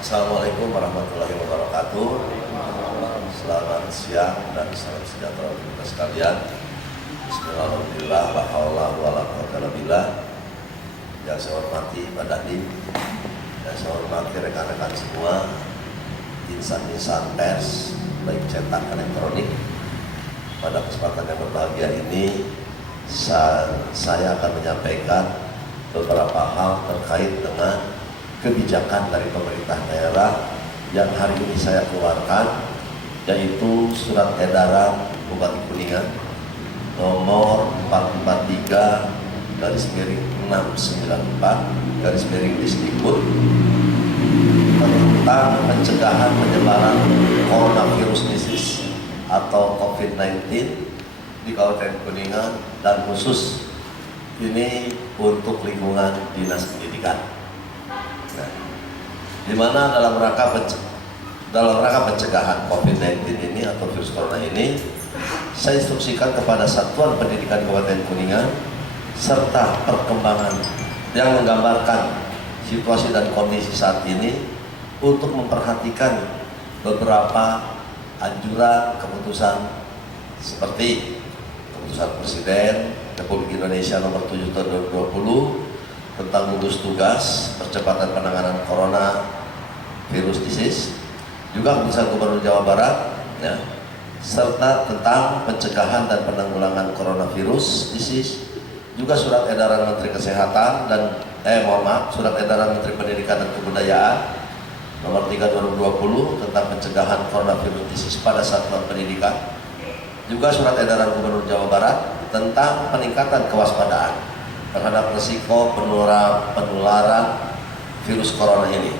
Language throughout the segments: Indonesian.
Assalamualaikum warahmatullahi wabarakatuh. Selamat siang dan salam sejahtera untuk kita sekalian. Bismillahirrahmanirrahim. La haula wala quwwata illa billah. Yang saya hormati Pak Dandim, yang saya hormati rekan-rekan semua, insan-insan pers baik cetak elektronik. Pada kesempatan yang berbahagia ini saya akan menyampaikan beberapa hal terkait dengan kebijakan dari pemerintah daerah yang hari ini saya keluarkan, yaitu surat edaran Bupati Kuningan nomor 443/694/Disdikbud tentang pencegahan penyebaran coronavirus disease atau COVID-19 di Kabupaten Kuningan, dan khusus ini untuk lingkungan dinas pendidikan. Di mana dalam rangka pencegahan COVID-19 ini atau virus corona ini, saya instruksikan kepada Satuan Pendidikan Kabupaten Kuningan serta perkembangan yang menggambarkan situasi dan kondisi saat ini untuk memperhatikan beberapa anjuran keputusan seperti keputusan Presiden Republik Indonesia nomor 7 tahun 2020 tentang gugus tugas percepatan penanganan corona virus disease, juga keputusan Gubernur Jawa Barat, ya, serta tentang pencegahan dan penanggulangan coronavirus disease, juga surat edaran Menteri Kesehatan dan surat edaran Menteri Pendidikan dan Kebudayaan nomor 3/2020 tentang pencegahan coronavirus disease pada satuan pendidikan, juga surat edaran Gubernur Jawa Barat tentang peningkatan kewaspadaan terhadap risiko penularan virus corona ini,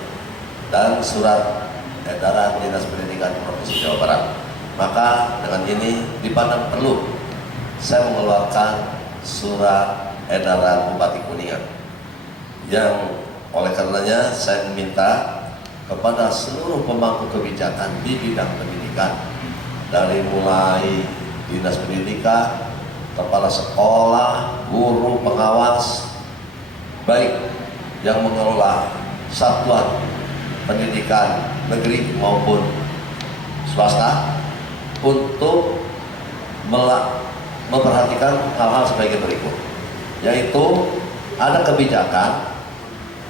dan surat edaran Dinas Pendidikan Provinsi Jawa Barat. Maka dengan ini dipandang perlu saya mengeluarkan surat edaran Bupati Kuningan, yang oleh karenanya saya meminta kepada seluruh pemangku kebijakan di bidang pendidikan, dari mulai Dinas Pendidikan, kepala sekolah, guru, pengawas, baik yang mengelola satuan pendidikan negeri maupun swasta, untuk memperhatikan hal-hal sebagai berikut, yaitu ada kebijakan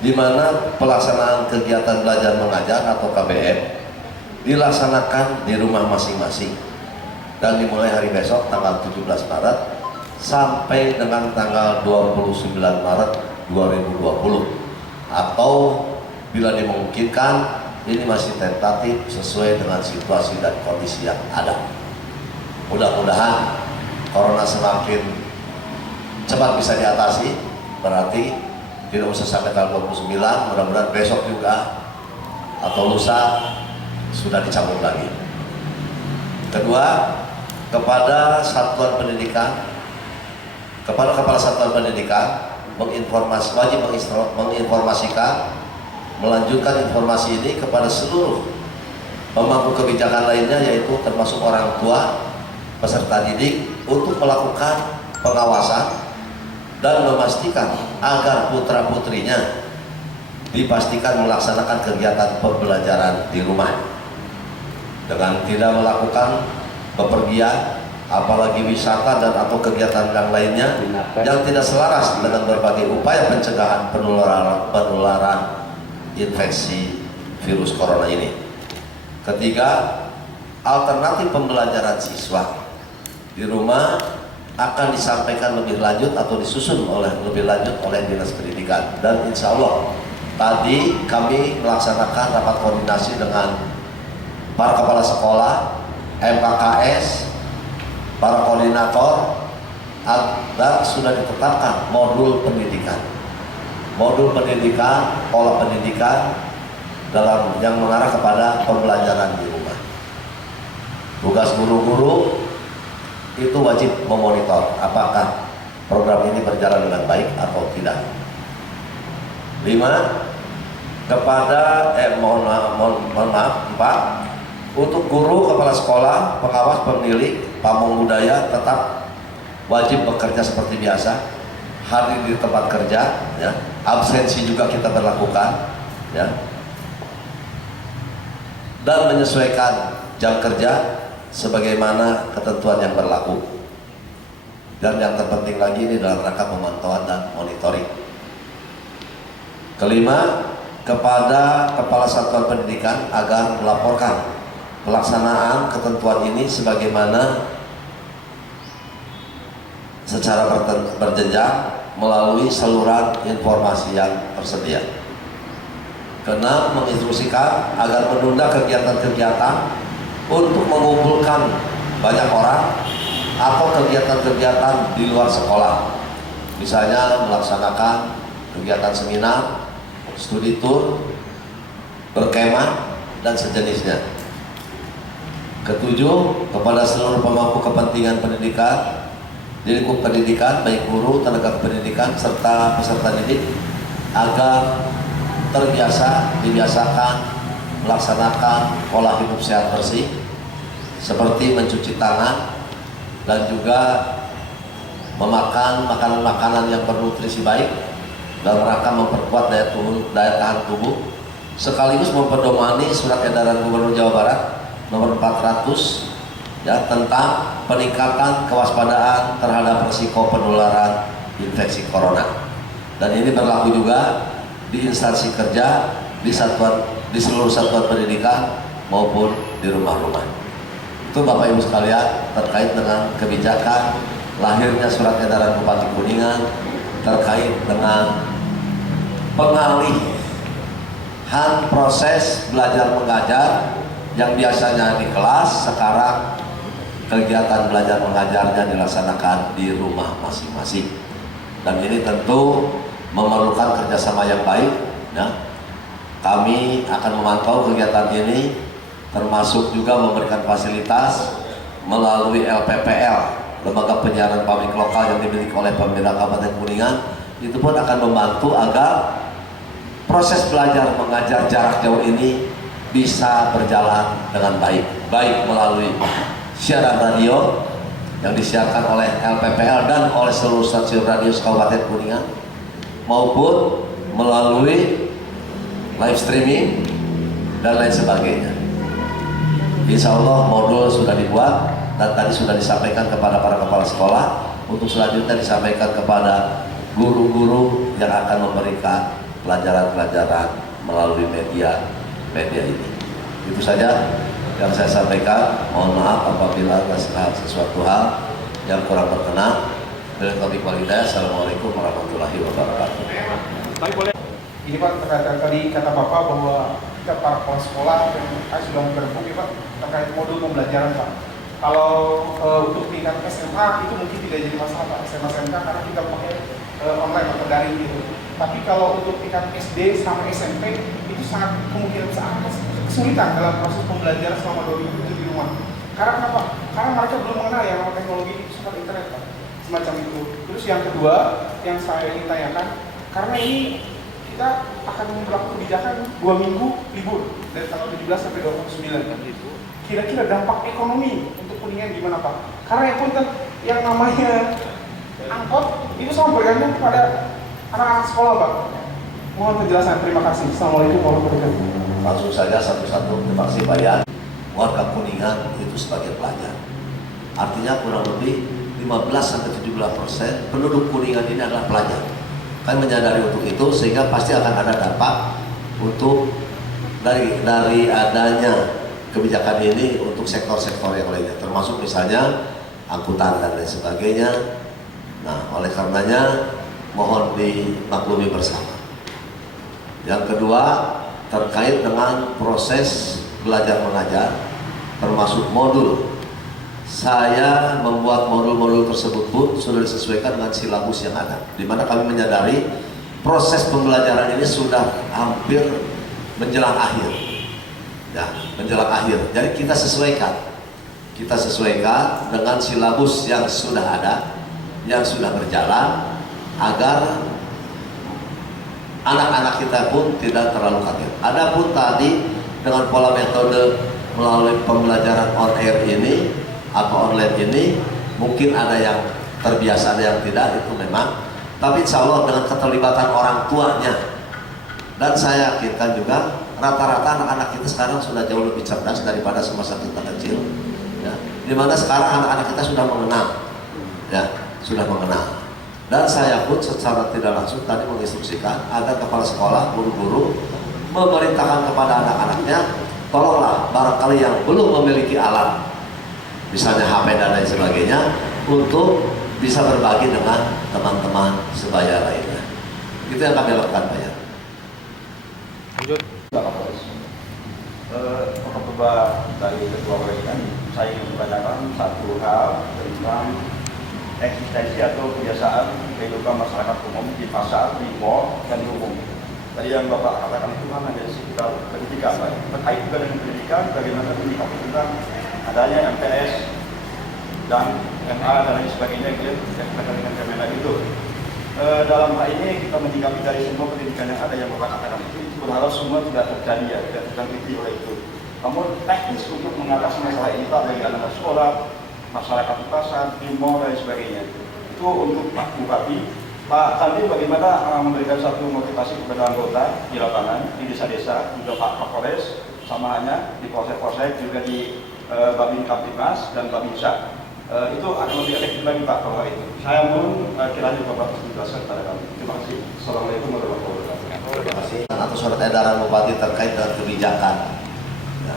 di mana pelaksanaan kegiatan belajar mengajar atau KBM dilaksanakan di rumah masing-masing, dan dimulai hari besok tanggal 17 Maret sampai dengan tanggal 29 Maret 2020, atau bila dimungkinkan ini masih tentatif sesuai dengan situasi dan kondisi yang ada. Mudah-mudahan corona semakin cepat bisa diatasi, berarti tidak usah sampai tanggal 29, mudah-mudahan besok juga atau lusa sudah dicabut lagi. Kedua, kepada satuan pendidikan, kepada kepala satuan pendidikan wajib menginformasikan, melanjutkan informasi ini kepada seluruh pemangku kebijakan lainnya, yaitu termasuk orang tua peserta didik, untuk melakukan pengawasan dan memastikan agar putra-putrinya dipastikan melaksanakan kegiatan pembelajaran di rumah dengan tidak melakukan bepergian, apalagi wisata dan atau kegiatan yang lainnya yang tidak selaras dengan berbagai upaya pencegahan penularan infeksi virus corona ini. Ketiga, alternatif pembelajaran siswa di rumah akan disampaikan lebih lanjut atau disusun lebih lanjut oleh Dinas Pendidikan, dan insya Allah tadi kami melaksanakan rapat koordinasi dengan para kepala sekolah, MKKS, para koordinator, dan sudah ditetapkan modul pendidikan, pola pendidikan dalam yang mengarah kepada pembelajaran di rumah. Tugas guru-guru itu wajib memonitor apakah program ini berjalan dengan baik atau tidak. 5. Kepada 4. Untuk guru, kepala sekolah, pengawas, pemilik, pamong budaya tetap wajib bekerja seperti biasa, hadir di tempat kerja, ya. Absensi juga kita berlakukan, ya. dan menyesuaikan jam kerja sebagaimana ketentuan yang berlaku. Dan yang terpenting lagi ini dalam rangka pemantauan dan monitoring. Kelima, kepada Kepala Satuan Pendidikan agar melaporkan pelaksanaan ketentuan ini sebagaimana secara berjenjang melalui saluran informasi yang tersedia. Keenam, menginstruksikan agar menunda kegiatan-kegiatan untuk mengumpulkan banyak orang atau kegiatan-kegiatan di luar sekolah, misalnya melaksanakan kegiatan seminar, studi tour, berkemah, dan sejenisnya. Ketujuh, kepada seluruh pemangku kepentingan pendidikan di lingkup pendidikan, baik guru, tenaga pendidikan, serta peserta didik, agar dibiasakan melaksanakan pola hidup sehat bersih seperti mencuci tangan dan juga memakan makanan-makanan yang bernutrisi baik dalam rangka memperkuat daya tahan tubuh, sekaligus mempedomani surat edaran Gubernur Jawa Barat nomor 400 ya, tentang peningkatan kewaspadaan terhadap risiko penularan infeksi corona. Dan ini berlaku juga di instansi kerja, di seluruh satuan pendidikan maupun di rumah-rumah. Itu Bapak Ibu sekalian terkait dengan kebijakan lahirnya surat edaran Bupati Kuningan terkait dengan pengalihan proses belajar mengajar yang biasanya di kelas, sekarang kegiatan belajar mengajarnya dilaksanakan di rumah masing-masing. Dan ini tentu memerlukan kerjasama yang baik ya. Kami akan memantau kegiatan ini, termasuk juga memberikan fasilitas melalui LPPL, Lembaga Penyiaran Publik Lokal yang dimiliki oleh pemerintah Kabupaten Kuningan. Itu pun akan membantu agar proses belajar mengajar jarak jauh ini bisa berjalan dengan baik, baik melalui siaran radio yang disiarkan oleh LPPL dan oleh seluruh stasiun radio Kabupaten Kuningan, maupun melalui live streaming dan lain sebagainya. Insya Allah modul sudah dibuat dan tadi sudah disampaikan kepada para kepala sekolah, untuk selanjutnya disampaikan kepada guru-guru yang akan memberikan pelajaran-pelajaran melalui media ini. Itu saja yang saya sampaikan. Mohon maaf apabila ada sesuatu hal yang kurang berkenan. Assalamualaikum warahmatullahi wabarakatuh. Baik, boleh. Ini Pak, tadi kata Bapak bahwa kita para kepala sekolah yang sudah berembuk ya Pak terkait modul pembelajaran Pak. Kalau untuk tingkat SMA itu mungkin tidak jadi masalah Pak, SMA SMK karena kita pakai online atau daring gitu. Tapi kalau untuk tingkat SD sama SMP itu sangat kemungkinan sangat kesulitan dalam proses pembelajaran selama 2 minggu itu di rumah. Karena kenapa? Karena mereka belum mengenal yang namanya teknologi seperti internet Pak, semacam itu. Terus yang kedua yang saya ingin tanyakan, karena ini kita akan memperlakukan kebijakan 2 minggu libur dari tanggal 17 sampai 29 kan. Kira-kira dampak ekonomi untuk Kuningan gimana Pak? Karena yang punten yang namanya angkot itu sangat bergantung kepada anak-anak sekolah Pak. Mohon penjelasan, terima kasih. Assalamualaikum warahmatullahi wabarakatuh. Langsung saja satu-satu. Terima kasih Bayan. Warga Kuningan itu sebagai pelajar, artinya kurang lebih 15-17% penduduk Kuningan ini adalah pelajar. Kami menyadari untuk itu, sehingga pasti akan ada dampak untuk dari adanya kebijakan ini untuk sektor-sektor yang lainnya, termasuk misalnya angkutan dan lain sebagainya. Nah, oleh karenanya mohon dimaklumi bersama. Yang kedua, terkait dengan proses belajar mengajar, termasuk modul. Saya membuat modul-modul tersebut pun sudah disesuaikan dengan silabus yang ada, di mana kami menyadari proses pembelajaran ini sudah hampir menjelang akhir, ya, menjelang akhir. Jadi kita sesuaikan dengan silabus yang sudah ada, yang sudah berjalan, agar anak-anak kita pun tidak terlalu kaget. Adapun tadi dengan pola metode melalui pembelajaran on air ini atau online ini, mungkin ada yang terbiasa, ada yang tidak, itu memang. Tapi insya Allah dengan keterlibatan orang tuanya Dan saya yakinkan juga rata-rata anak-anak kita sekarang sudah jauh lebih cerdas daripada semasa kita kecil. Ya. Dimana sekarang anak-anak kita sudah mengenal, ya, sudah mengenal. Dan saya pun secara tidak langsung tadi menginstruksikan agar kepala sekolah, guru-guru memerintahkan kepada anak-anaknya, tolonglah barangkali yang belum memiliki alat, misalnya HP dan lain sebagainya, untuk bisa berbagi dengan teman-teman sebaya lainnya. Itu yang kami lakukan, Pak ya. Lanjut. Khotbah dari Ketua Presiden, saya ingin membacakan satu hal tentang eksistensi atau kebiasaan kehidupan masyarakat umum di pasar, di mall, dan di umum. Tadi yang Bapak katakan itu kan ada sekitar pendidikan, Pak. Terkait juga dengan pendidikan, bagaimana pendidikan tentang adanya MTS dan MA dan lain sebagainya, gitu, yang berkaitan dengan Kemenag itu. Dalam hal ini kita menyikapi dari semua pendidikan yang ada yang Bapak katakan itu, berharap semua tidak terjadi, ya, tidak terjadi oleh itu. Namun teknis untuk mengatasi masalah ini Pak, bagi anak sekolah, masyarakat di pasar, di mall dan sebagainya. Itu untuk Pak Bupati. Pak Sandi bagaimana memberikan satu motivasi kepada anggota di lapangan, di desa-desa, juga Pak Kapolres, sama hanya di polsek-polsek, juga di Babin Kamtibmas dan Babinsa. Itu akan lebih efektif lagi Pak kalau itu. Saya pun kiranya Bapak bisa menjelaskan kepada kami. Terima kasih. Assalamualaikum warahmatullahi wabarakatuh. Terima kasih. Atau surat edaran Bupati terkait dengan kebijakan, ya,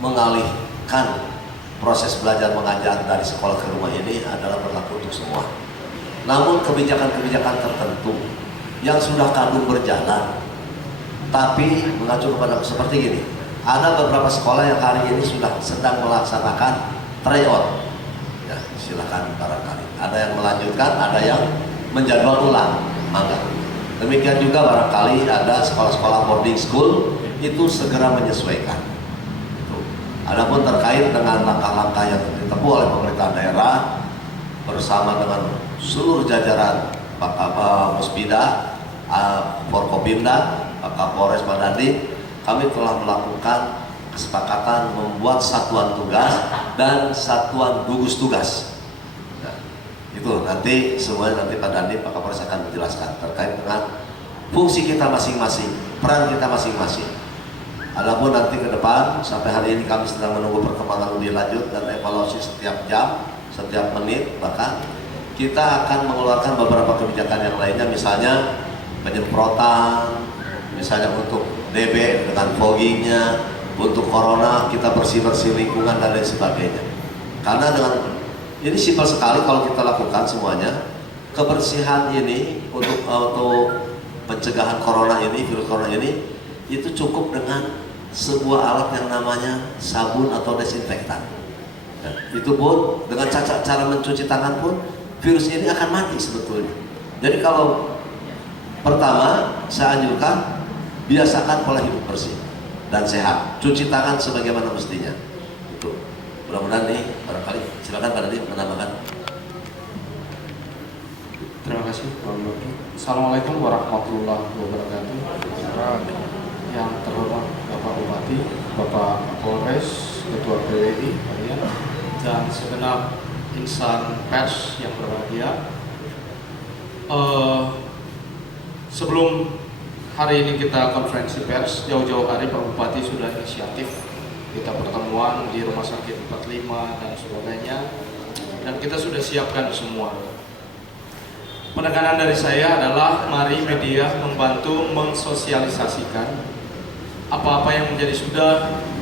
mengalihkan proses belajar mengajar dari sekolah ke rumah ini adalah berlaku untuk semua. Namun kebijakan-kebijakan tertentu yang sudah kadung berjalan, tapi mengacu kepada seperti ini, ada beberapa sekolah yang hari ini sudah sedang melaksanakan tryout. Ya, silakan barangkali. Ada yang melanjutkan, ada yang menjadwal ulang. Maka demikian juga barangkali ada sekolah-sekolah boarding school itu segera menyesuaikan. Adapun terkait dengan langkah-langkah yang ditempuh oleh pemerintah daerah bersama dengan seluruh jajaran Pak Muspida, Forkopimda, Pak Kapolres, Pak Dandim, kami telah melakukan kesepakatan membuat satuan tugas dan satuan gugus tugas. Nah, itu nanti semuanya nanti Pak Dandim, Pak Kapolres akan menjelaskan terkait dengan fungsi kita masing-masing, peran kita masing-masing. Adapun nanti ke depan, sampai hari ini kami sedang menunggu perkembangan lebih lanjut dan evaluasi setiap jam, setiap menit, bahkan kita akan mengeluarkan beberapa kebijakan yang lainnya, misalnya penyemprotan, misalnya untuk DB dengan foggingnya, untuk corona kita bersih-bersih lingkungan dan lain sebagainya. Karena dengan ini simpel sekali kalau kita lakukan semuanya, kebersihan ini untuk pencegahan corona ini, virus corona ini, itu cukup dengan sebuah alat yang namanya sabun atau desinfektan. Dan itu pun dengan cara mencuci tangan pun virus ini akan mati sebetulnya. Jadi kalau pertama saya anjurkan biasakan pola hidup bersih dan sehat, cuci tangan sebagaimana mestinya. Itu mudah-mudahan nih barangkali silakan Pak Nadiem menambahkan. Terima kasih Pak Bupati. Assalamualaikum warahmatullahi wabarakatuh. Yang terhormat Bapak Bupati, Bapak Kapolres, Ketua PWI, dan segenap insan pers yang berbahagia. Sebelum hari ini kita konferensi pers, jauh-jauh hari Pak Bupati sudah inisiatif kita pertemuan di Rumah Sakit 45 dan sebagainya, dan kita sudah siapkan semua. Penekanan dari saya adalah mari media membantu mensosialisasikan apa-apa yang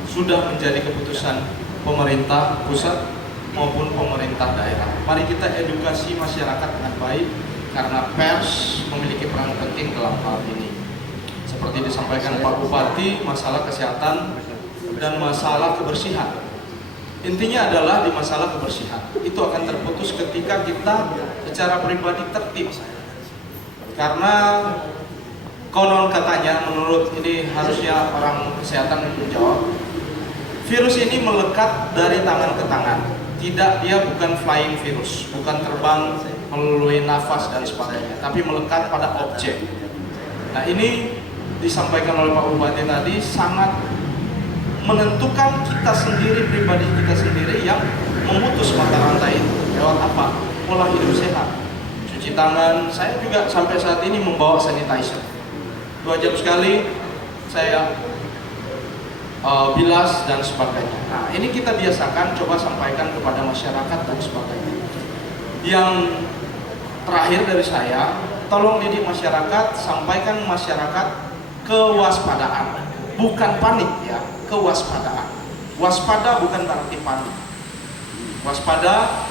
sudah menjadi keputusan pemerintah pusat maupun pemerintah daerah. Mari kita edukasi masyarakat dengan baik karena pers memiliki peran penting dalam hal ini. Seperti disampaikan Pak Bupati, masalah kesehatan dan masalah kebersihan. Intinya adalah di masalah kebersihan. Itu akan terputus ketika kita secara pribadi tertib. Karena konon katanya, menurut ini harusnya orang kesehatan menjawab, virus ini melekat dari tangan ke tangan. Tidak, dia bukan flying virus, bukan terbang melalui nafas dan sebagainya, tapi melekat pada objek. Nah, ini disampaikan oleh Pak Bupati tadi sangat menentukan kita sendiri, pribadi kita sendiri yang memutus mata rantai itu. Lewat apa? Pola hidup sehat, cuci tangan. Saya juga sampai saat ini membawa sanitizer. 2 jam sekali saya bilas dan sebagainya. Nah, ini kita biasakan, coba sampaikan kepada masyarakat dan sebagainya. Yang terakhir dari saya, tolong didik masyarakat, sampaikan masyarakat kewaspadaan, bukan panik ya, kewaspadaan. Waspada bukan berarti panik. Waspada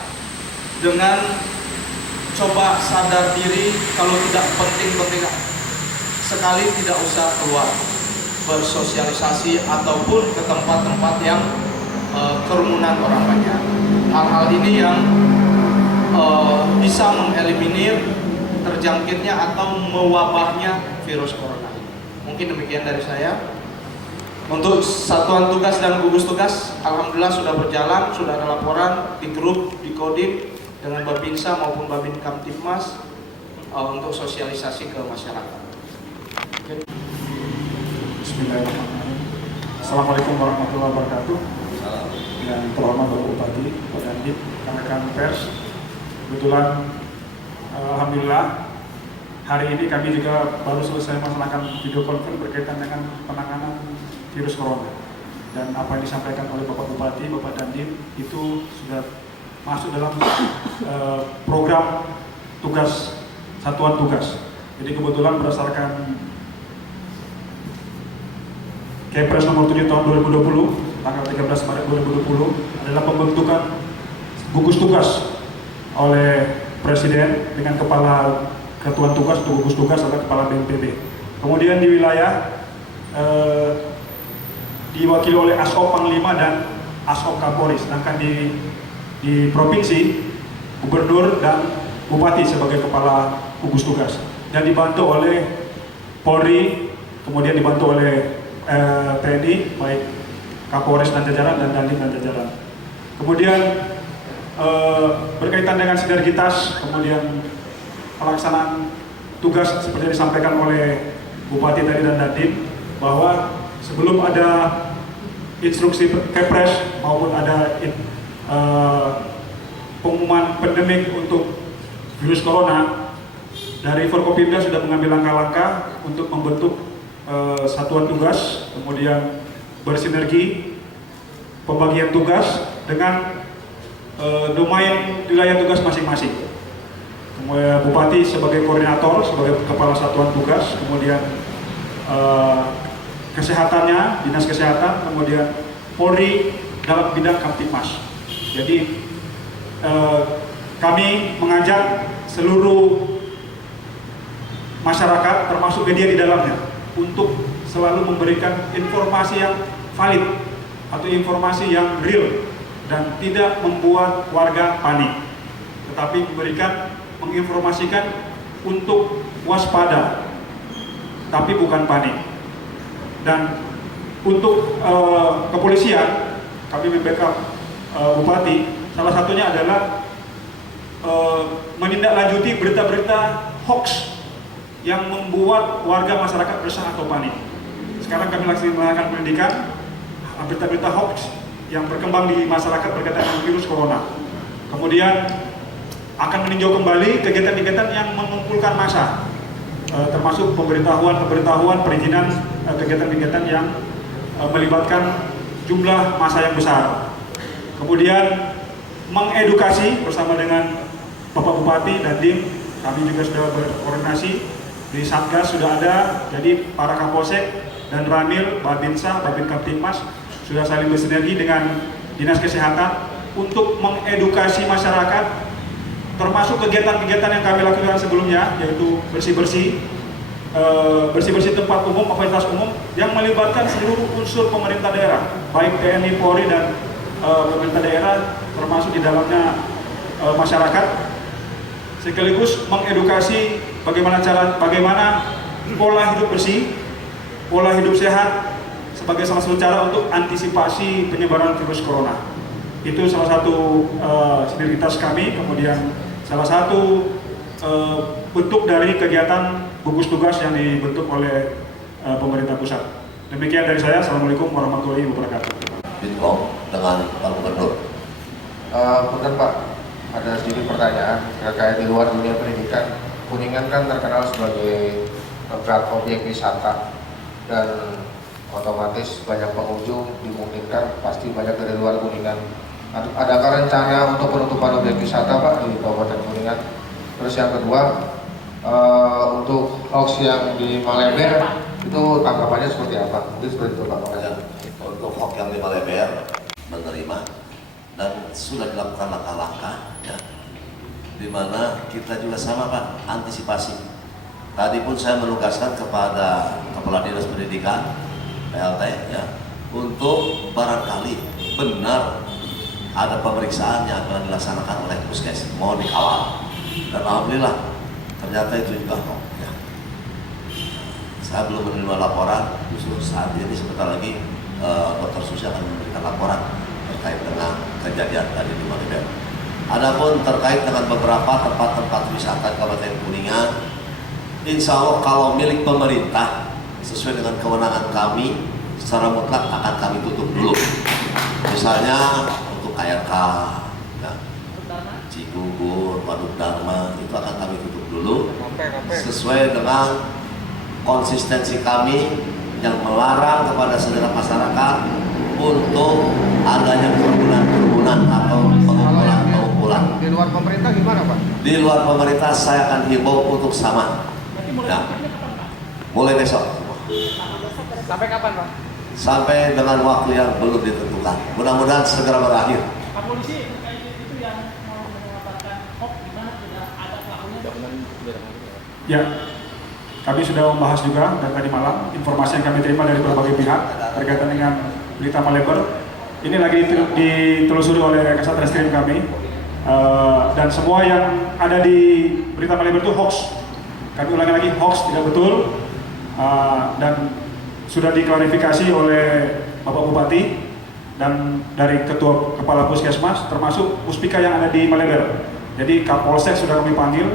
dengan coba sadar diri, kalau tidak penting-penting sekali tidak usah keluar bersosialisasi ataupun ke tempat-tempat yang kerumunan orang banyak. Hal-hal ini yang bisa mengeliminir terjangkitnya atau mewabahnya virus corona. Mungkin demikian dari saya. Untuk satuan tugas dan gugus tugas, alhamdulillah sudah berjalan, sudah ada laporan di grup, di Kodim dengan Babinsa maupun Babin Kamtibmas untuk sosialisasi ke masyarakat. Bismillahirrahmanirrahim. Assalamualaikum warahmatullahi wabarakatuh. Yang terhormat Bapak Bupati, Pak Dandim, rekan pers. Kebetulan alhamdulillah hari ini kami juga baru selesai melaksanakan video conference berkaitan dengan penanganan virus corona. Dan apa yang disampaikan oleh Bapak Bupati, Bapak Dandim itu sudah masuk dalam program tugas satuan tugas. Jadi kebetulan berdasarkan Kepres nomor 7 tahun 2020 tanggal 13 Maret 2020 adalah pembentukan gugus tugas oleh Presiden dengan kepala ketuan tugas untuk gugus tugas adalah kepala BNPB. Kemudian di wilayah diwakili oleh Asop Panglima dan Asop Kapolri, sedangkan di provinsi Gubernur dan Bupati sebagai kepala gugus tugas, dan dibantu oleh Polri, kemudian dibantu oleh TNI, baik Kapolres dan jajaran dan Dandim dan jajaran. Kemudian berkaitan dengan sinergitas, kemudian pelaksanaan tugas seperti yang disampaikan oleh Bupati tadi dan Dandim, bahwa sebelum ada instruksi Kepres maupun ada pengumuman pandemik untuk virus corona, dari Forkopimda sudah mengambil langkah-langkah untuk membentuk satuan tugas, kemudian bersinergi pembagian tugas dengan domain wilayah tugas masing-masing. Kemudian Bupati sebagai koordinator, sebagai kepala satuan tugas, kemudian kesehatannya, dinas kesehatan, kemudian Polri dalam bidang Kamtibmas. Jadi kami mengajak seluruh masyarakat, termasuk media di dalamnya, untuk selalu memberikan informasi yang valid atau informasi yang real dan tidak membuat warga panik, tetapi menginformasikan untuk waspada, tapi bukan panik. Dan untuk kepolisian, kami membackup Bupati, salah satunya adalah menindaklanjuti berita-berita hoax yang membuat warga masyarakat resah atau panik. Sekarang kami lagi melakukan pendidikan berita-berita hoax yang berkembang di masyarakat berkaitan dengan virus corona. Kemudian akan meninjau kembali kegiatan-kegiatan yang mengumpulkan massa, termasuk pemberitahuan, perizinan kegiatan-kegiatan yang melibatkan jumlah massa yang besar. Kemudian mengedukasi bersama dengan Bapak Bupati dan Dandim, kami juga sudah berkoordinasi. Di Satgas sudah ada, jadi para Kapolsek dan Ramil, Babinsa, Babin Kamtibmas sudah saling bersinergi dengan Dinas Kesehatan untuk mengedukasi masyarakat, termasuk kegiatan-kegiatan yang kami lakukan sebelumnya, yaitu bersih-bersih tempat umum, fasilitas umum yang melibatkan seluruh unsur pemerintah daerah, baik TNI, Polri dan pemerintah daerah, termasuk di dalamnya masyarakat, sekaligus mengedukasi bagaimana pola hidup bersih, pola hidup sehat sebagai salah satu cara untuk antisipasi penyebaran virus corona. Itu salah satu sinergitas kami. Kemudian salah satu bentuk dari kegiatan gugus tugas yang dibentuk oleh pemerintah pusat. Demikian dari saya. Assalamualaikum warahmatullahi wabarakatuh. Bingung dengan Pak Gubernur. Punten Pak, ada sedikit pertanyaan terkait di luar dunia pendidikan. Kuningan kan terkenal sebagai menggerak objek wisata dan otomatis banyak pengunjung dimungkinkan pasti banyak dari luar Kuningan. Adakah rencana untuk penutupan objek wisata Pak di Kabupaten Kuningan? Terus yang kedua, untuk hoax yang di Maleber itu tanggapannya seperti apa? Mungkin seperti itu Pak. Ya, untuk hoax yang di Maleber menerima dan sudah dilakukan langkah-langkah, ya, di mana kita juga sama Pak antisipasi. Tadi pun saya menugaskan kepada Kepala Dinas Pendidikan PLT, ya, untuk barangkali benar ada pemeriksaan yang akan dilaksanakan oleh Puskes, mohon dikawal. Dan alhamdulillah ternyata itu juga hoax, ya. Saya belum menerima laporan, justru saat ini sebentar lagi Dr. Susi akan memberikan laporan terkait dengan kejadian tadi di Maleber. Adapun terkait dengan beberapa tempat-tempat wisata Kabupaten Kuningan, insya Allah kalau milik pemerintah sesuai dengan kewenangan kami secara mutlak akan kami tutup dulu. Misalnya untuk KRK, ya, Cigugur, Waduk Dharma itu akan kami tutup dulu sesuai dengan konsistensi kami yang melarang kepada segenap masyarakat untuk adanya kerumunan atau pengumpulan. Di luar pemerintah gimana Pak? Di luar pemerintah saya akan himbau untuk sama. Ya. Mulai besok. Sampai kapan Pak? Sampai dengan waktu yang belum ditentukan. Mudah-mudahan segera berakhir. Pak Polisi, itu yang mau mengatakan hoax di mana tidak ada pelakunya? Ya, kami sudah membahas juga dan tadi malam informasi yang kami terima dari berbagai pihak berkaitan dengan berita Maleber. Ini lagi ditelusuri oleh Kasat Reskrim kami, dan semua yang ada di berita Maleber itu hoax. Kami ulangi lagi, hoax, tidak betul, dan sudah diklarifikasi oleh Bapak Bupati dan dari Ketua Kepala Puskesmas, termasuk Puspika yang ada di Maleber. Jadi Kapolsek sudah kami panggil,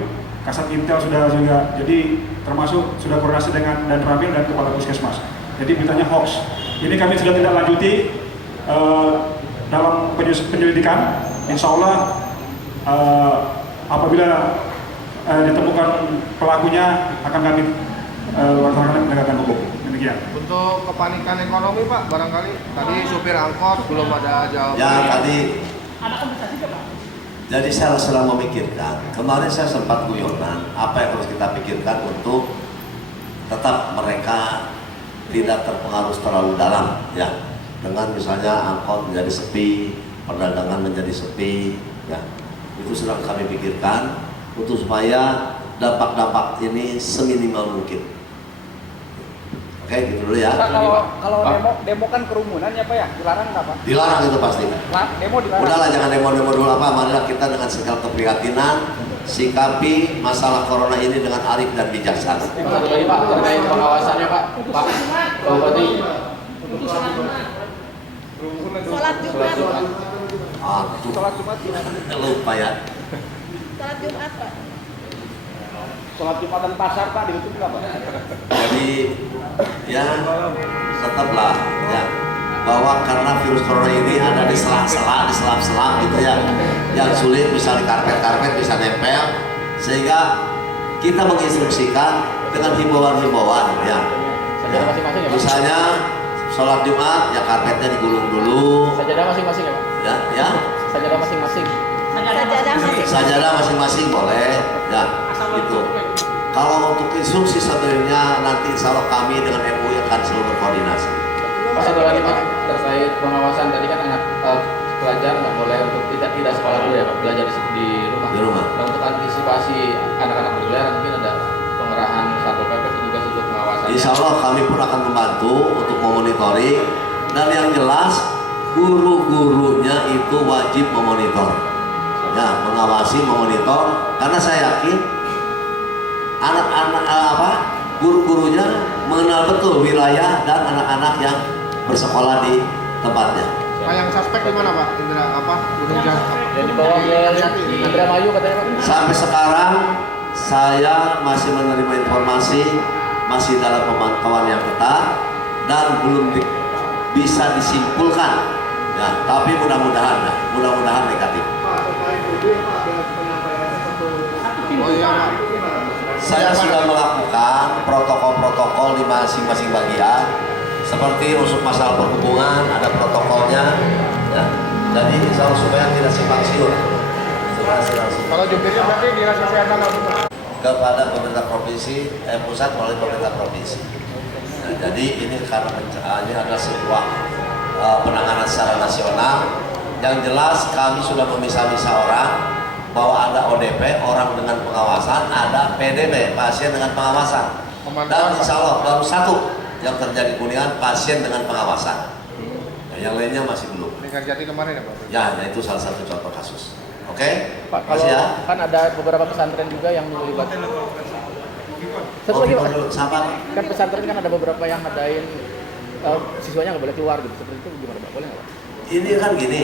Kasat Intel sudah juga, jadi termasuk sudah koordinasi dengan Dan Ramil dan Kepala Puskesmas. Jadi beritanya hoax. Ini kami sudah tidak lanjuti dalam penyelidikan. Insya Allah apabila ditemukan pelakunya akan kami laksanakan penegakan hukum. Demikian. Untuk kepanikan ekonomi Pak, barangkali tadi supir angkot belum ada jawaban. Ya tadi. Ada kompensasi nggak Pak? Jadi saya sedang memikirkan. Kemarin saya sempat guyonan apa yang harus kita pikirkan untuk tetap mereka tidak terpengaruh terlalu dalam, ya. Dengan misalnya angkot menjadi sepi, perdagangan menjadi sepi, ya. Itu sedang kami pikirkan untuk supaya dampak-dampak ini seminimal mungkin. Oke, gitu dulu ya. Pak, kalau demo kan kerumunan ya Pak ya, dilarang nggak Pak? Dilarang itu pasti. Demo dilarang. Udahlah jangan demo-demo dulu apa, marilah kita dengan segala keprihatinan sikapi masalah corona ini dengan arif dan bijaksana. Satu lagi Pak, terkait pengawasannya Pak. Pak Bupati. Sholat Jumat. Aduh, Sholat Jumat gimana? lupa ya. Sholat Jumat Pak. Sholat Jumatan pasar Pak ditutup nggak Pak? Jadi ya tetaplah ya bahwa karena virus corona ini ada di selang-selang, di selang-selang gitu ya, yang sulit misalnya karpet-karpet bisa nempel, sehingga kita menginstruksikan dengan himbauan-himbauan ya. Misalnya sholat Jumat ya karpetnya digulung dulu. Sajadah masing-masing ya Pak? Ya. Sajadah masing-masing. Sajadah masing-masing boleh ya itu. Kalau untuk instruksi sebenarnya nanti insya Allah kami dengan MUI akan selalu berkoordinasi. Pak, satu lagi Pak, terkait pengawasan tadi kan anak pelajar nggak boleh untuk tidak sekolah dulu ya Pak, belajar di rumah. Di rumah. Nah, untuk antisipasi anak-anak berkeliaran mungkin ada pengerahan Satpol PP juga untuk pengawasan. Insya Allah kami pun akan membantu untuk memonitoring, dan yang jelas guru-gurunya itu wajib memonitor, ya, mengawasi, memonitor, karena saya yakin anak-anak guru-gurunya mengenal betul wilayah dan anak-anak yang bersekolah di tempatnya. Pak, yang suspek di mana Pak? Indra Gunung Jati. Yang dibawa ke Indramayu katanya Pak. Sampai sekarang saya masih menerima informasi, masih dalam pemantauan yang ketat dan belum bisa disimpulkan. Ya, tapi mudah-mudahan negatif. Oh iya Pak. Saya sudah melakukan protokol-protokol di masing-masing bagian, seperti untuk masalah perhubungan ada protokolnya, ya. Jadi insya Allah supaya tidak simpang siur. Kalau jubirnya berarti dinas kesehatan Kepada pemerintah provinsi, pusat melalui pemerintah provinsi. Nah, jadi ini karena ini adalah sebuah penanganan secara nasional. Yang jelas kami sudah memisah-misah orang bahwa ada ODP, orang dengan pengawasan, ada PDP, pasien dengan pengawasan. Dan insya Allah baru satu yang terjadi Kuningan, pasien dengan pengawasan. Nah, yang lainnya masih belum. Jati kemarin ya Pak? Ya, itu salah satu contoh kasus. Oke? Pak, kalau ya. kan ada beberapa pesantren juga yang melibatkan. Satu Oh, lagi Pak, siapa? kan pesantren kan ada beberapa yang ngadain siswanya nggak boleh keluar gitu. Seperti itu gimana Pak? Boleh nggak Pak? Ini kan gini,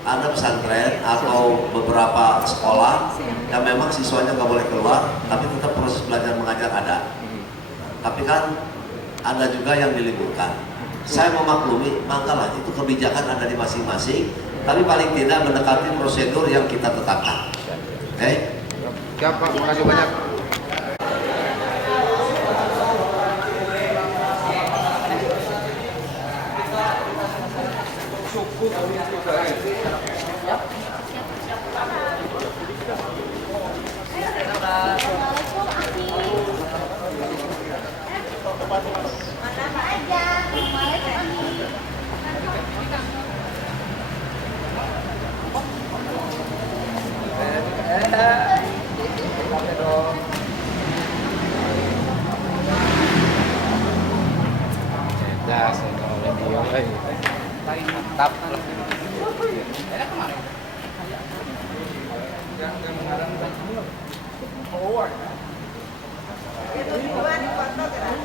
ada pesantren atau beberapa sekolah yang memang siswanya nggak boleh keluar, tapi tetap proses belajar mengajar ada. Tapi kan ada juga yang diliburkan. Saya memaklumi, makalah itu kebijakan ada di masing-masing, tapi paling tidak mendekati prosedur yang kita tetapkan. Oke? Siap Pak, terima kasih banyak. Mantap. Itu di foto kan?